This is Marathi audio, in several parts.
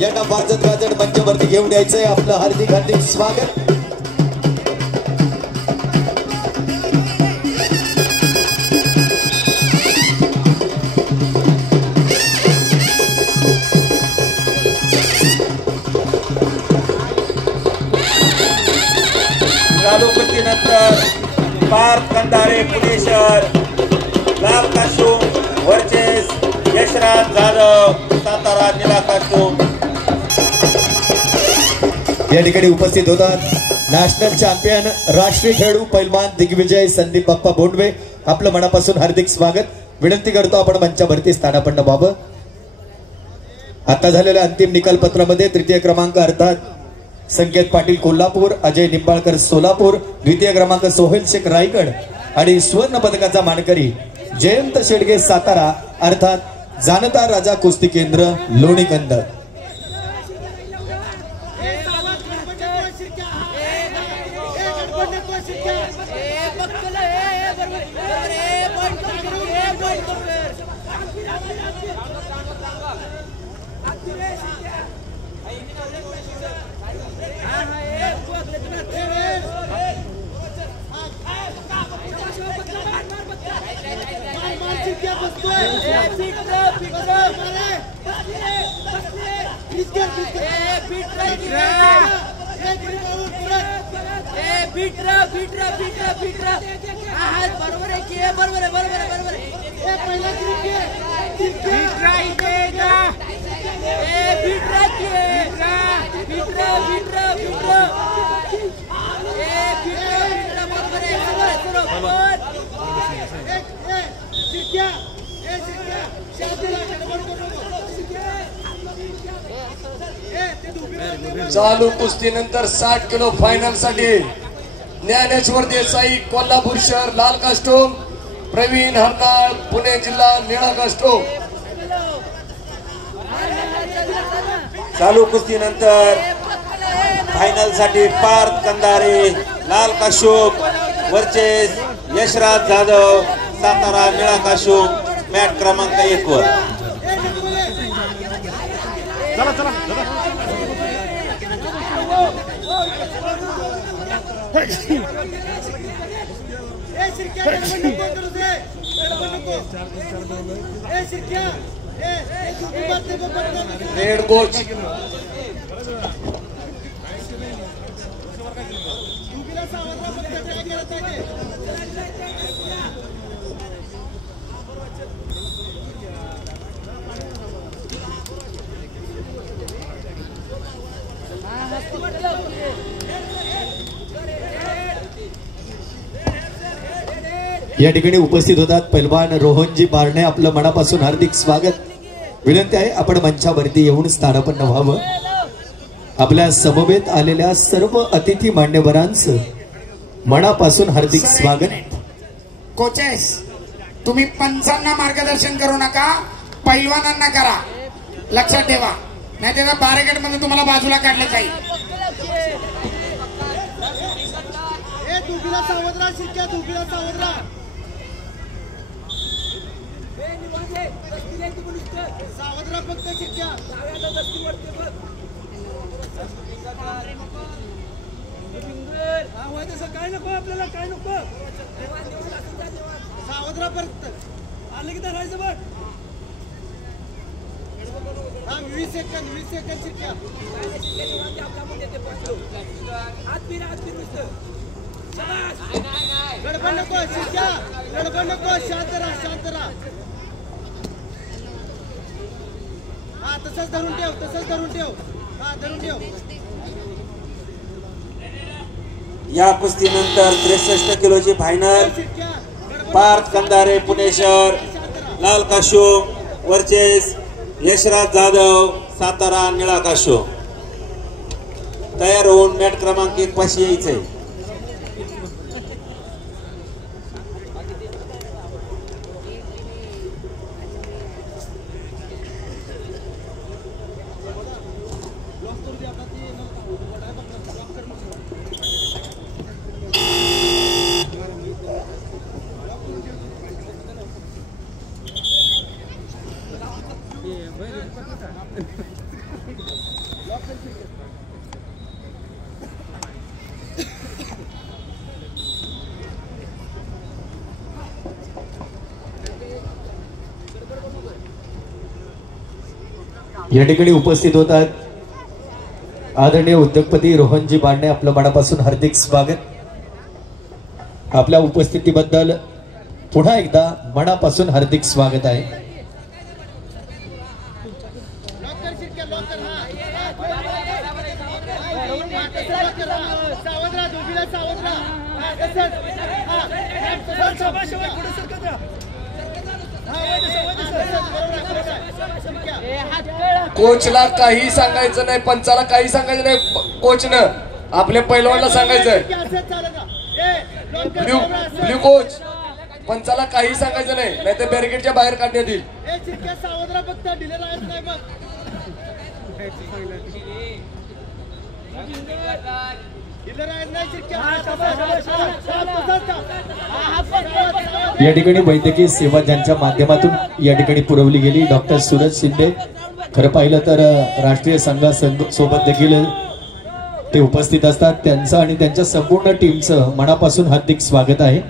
यांना वाजत गाजत मंचावरती घेऊन यायचंय आपलं हार्दिक हार्दिक स्वागत। चालू कुस्तीनंतर पार्थ कंधारे पुणे शहर, लाल कास्टूम वर्चेस यशराज जाधव सातारा निळा कास्टूम। या ठिकाणी उपस्थित होतात नॅशनल चॅम्पियन राष्ट्रीय खेळाडू पैलवान दिग्विजय संदीप बाप्पा बोंडवे, आपलं मनापासून हार्दिक स्वागत। विनंती करतो आपण मंचावरती स्थानापन्न व्हावं। आता झालेल्या अंतिम निकाल पत्रामध्ये तृतीय क्रमांक अर्थात संकेत पाटील कोल्हापूर, अजय निंबाळकर सोलापूर, द्वितीय क्रमांक सोहेल शेख रायगड आणि सुवर्ण पदकाचा मानकरी जयंत शेडगे सातारा अर्थात जानता राजा कुस्ती केंद्र लोणीकंद। चालू कुस्तीनंतर 60 किलो फायनल साठी ज्ञानेश्वर देसाई कोल्हापूर शहर लाल कास्टूम, प्रवीण हरनाळ पुणे जिल्हा निळा कास्टूम। चालू कुस्तीनंतर फायनल साठी पार्थ कंधारे लाल कास्टूम वर्चेस यशराज जाधव सातारा निळा कास्टूम, मॅट क्रमांक 1 वर। रेड कोच या ठिकाणी उपस्थित होतात पैलवान रोहनजी बारणे, आपलं मनापासून हार्दिक स्वागत। विनंती आहे आपण मंचावरती येऊन स्थानापन्न व्हावं। आपल्या समवेत आलेल्या सर्व अतिथी मान्यवरांचं मनापासून हार्दिक स्वागत। कोचेस, तुम्ही पंचांना मार्गदर्शन करू नका, पैलवानांना करा, लक्षात ठेवा, नाही तर बॅरिकेड मध्ये तुम्हाला बाजूला काढले जाईल। सावधरा फक्त शिक्या काय नको आपल्याला, काय नको सावधरा परत आले की धरायचं बघ। 20 सेकंद शिक्या गडबड नको शिक्या, गडबड नको, शांत राहा। हा तसंच धरून ठेव, हा धरून ठेव। या कुस्तीनंतर 63 किलोची फायनल पार्थ कंधारे पुणे शहर लाल कास्टूम वर्चेस यशराज जाधव सातारा निळा कास्टूम। तयार होऊन मॅट क्रमांक 1 पाशी यायचंय। या ठिकाणी उपस्थित होतात आदरणीय उद्योगपती रोहनजी बांडे, आपलं मनापासून हार्दिक स्वागत. आपल्या उपस्थितीबद्दल पुन्हा एकदा मनापासून हार्दिक स्वागत आहे. कोचला काही सांगायचं नाही, पंचाला काही सांगायचं नाही. कोचनं आपल्या पैलवानला सांगायचंय, ब्ल्यू कोच पंचाला काही सांगायचं नाही, नाही तर बॅरिकेडच्या बाहेर काढण्यात येईल. या ठिकाणी वैद्यकीय सेवा ज्यांच्या माध्यमातून या ठिकाणी पुरवली गेली, डॉक्टर सूरज शिंदे, खरं पाहिलं तर राष्ट्रीय संघासोबत देखील ते उपस्थित असतात. त्यांचं आणि त्यांच्या संपूर्ण टीमचं मनापासून हार्दिक स्वागत आहे.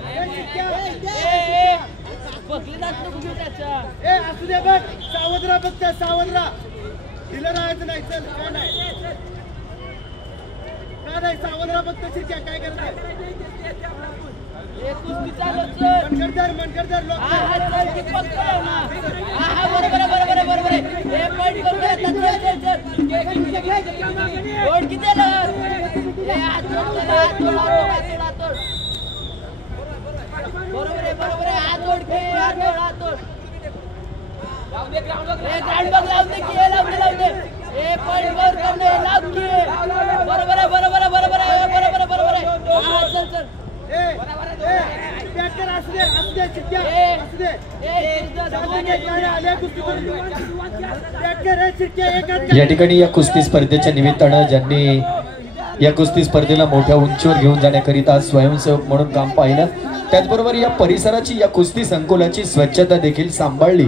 या ठिकाणी या कुस्ती स्पर्धेच्या निमित्तानं ज्यांनी या कुस्ती स्पर्धेला मोठ्या उंचीवर घेऊन जाण्याकरिता स्वयंसेवक म्हणून काम पाहिलं, त्याचबरोबर या परिसराची या कुस्ती संकुलाची स्वच्छता देखील सांभाळली,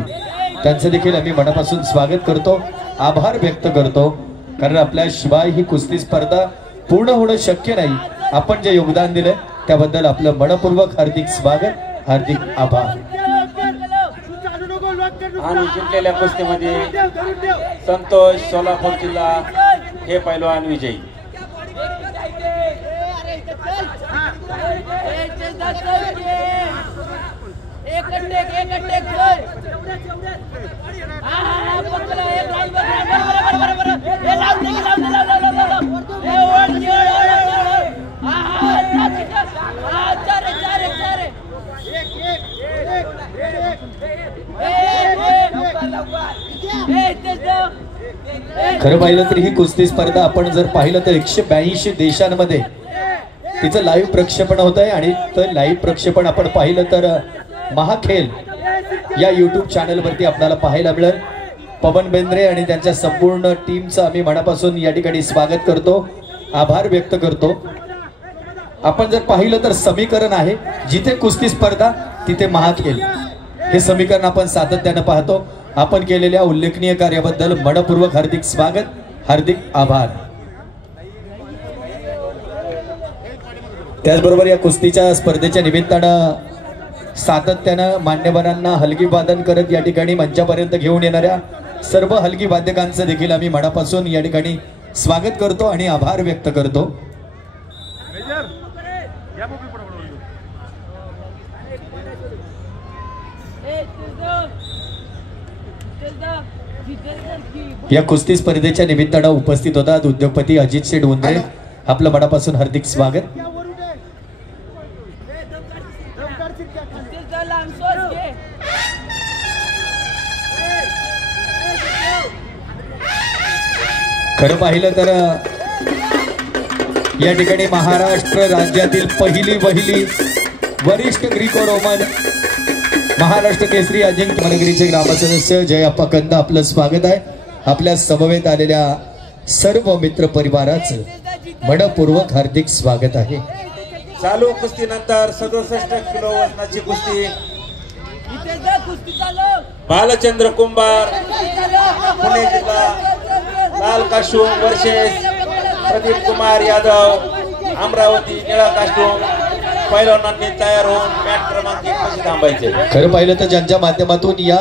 त्यांचं देखील आम्ही मनापासून स्वागत करतो, आभार व्यक्त करतो. कारण आपल्याशिवाय ही कुस्ती स्पर्धा पूर्ण होणं शक्य नाही. आपण जे योगदान दिलंय त्याबद्दल आपलं मनपूर्वक हार्दिक स्वागत, हार्दिक आभार. आणि जिंकलेल्या कुस्तीमध्ये संतोष सोलापूर जिल्हा हे पैलवान विजयी. खरं पाहिलं तर ही कुस्ती स्पर्धा आपण जर पाहिलं तर 182 देशांमध्ये तिचं लाईव्ह प्रक्षेपण होत आहे. आणि तर लाईव्ह प्रक्षेपण आपण पाहिलं तर महाखेल या YouTube चॅनलवरती आपल्याला पाहायला मिळेल. पवन बेंद्रे आणि त्यांच्या संपूर्ण टीमचं आम्ही मनापासून या ठिकाणी स्वागत करतो, आभार व्यक्त करतो. आपण जर पाहिलं तर समीकरण आहे, जिथे कुस्ती स्पर्धा तिथे महाखेल, हे समीकरण आपण सातत्यानं पाहतो. आपण केलेल्या उल्लेखनीय कार्याबद्दल मनपूर्वक हार्दिक स्वागत, हार्दिक आभार. त्याचबरोबर या कुस्तीच्या स्पर्धेच्या निमित्तानं सातत्यानं मान्यवरांना हलगी वादन करत या ठिकाणी मंचापर्यंत घेऊन येणाऱ्या सर्व हलगी वादकांचं देखील आम्ही मनापासून या ठिकाणी स्वागत करतो आणि आभार व्यक्त करतो. या कुस्ती स्पर्धेच्या निमित्तानं उपस्थित होतात उद्योगपती अजित शेठ उंदरे, आपलं मनापासून हार्दिक स्वागत. खरं पाहिलं तर या ठिकाणी महाराष्ट्र राज्यातील पहिली वरिष्ठ ग्रीको रोमन महाराष्ट्र केसरी अजिंक्य मनगिरीचे ग्रामसदस्य जयप्पा कंद, आपलं स्वागत आहे. आपल्या समवेत आलेल्या सर्व मित्र परिवाराचं मनपूर्वक हार्दिक स्वागत आहे. चालू कुस्तीनंतर 67 किलो वजनाची कुस्ती बालचंद्र कुंभार पुणे जिल्हा, लाल कास्टूम वर्षेस प्रदीप कुमार यादव अमरावती, निळा कास्टूम पैलवानांनी तयार होऊन मॅट क्रमांक 1 पाशी थांबायचे. खरं पाहिलं तर ज्यांच्या माध्यमातून या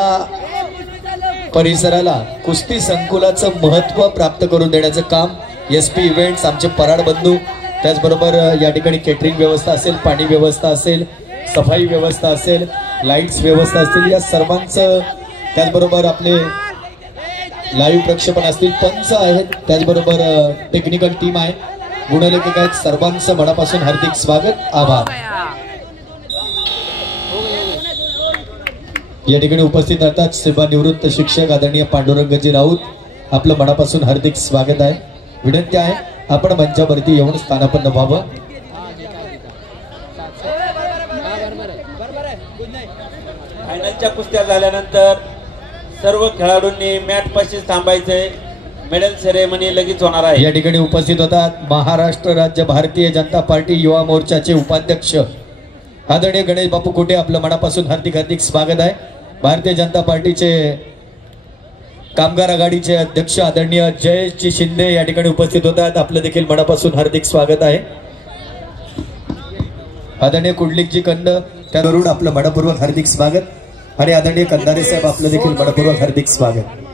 परिसराला कुस्ती संकुलाचं महत्व प्राप्त करून देण्याचं काम SP इव्हेंट्स आमचे पराड बंधू, त्याचबरोबर या ठिकाणी केटरिंग व्यवस्था असेल, पाणी व्यवस्था असेल, सफाई व्यवस्था असेल, लाईट्स व्यवस्था असतील, या सर्वांचं, त्याचबरोबर आपले लाईव्ह प्रक्षेपण असतील, पंच आहेत, त्याचबरोबर टेक्निकल टीम आहे, गुणलेखक आहेत, सर्वांचं मनापासून हार्दिक स्वागत, आभार. या ठिकाणी उपस्थित राहतात सेवानिवृत्त शिक्षक आदरणीय पांडुरंगजी राऊत, आपलं मनापासून हार्दिक स्वागत आहे. विनंती आहे आपण मंचावरती येऊन स्थानापन्न व्हावं. फायनलच्या कुस्त्या झाल्यानंतर सर्व खेळाडूंनी मॅट पाशीच थांबायचंय. मेडल सेरेमनी लगेच होणार आहे. या ठिकाणी उपस्थित होतात महाराष्ट्र राज्य भारतीय जनता पार्टी युवा मोर्चाचे उपाध्यक्ष आदरणीय गणेश बापू कोटे, आपलं मनापासून हार्दिक हार्दिक स्वागत आहे. भारतीय जनता पार्टीचे कामगार आघाडीचे अध्यक्ष आदरणीय जयजी शिंदे या ठिकाणी उपस्थित होतात, आपलं देखील मनापासून हार्दिक स्वागत आहे. आदरणीय कुंडलिकजी कंड त्यावरून आपलं मनपूर्वक हार्दिक स्वागत आणि आदरणीय कंदारे साहेब आपलं देखील मनपूर्वक हार्दिक स्वागत.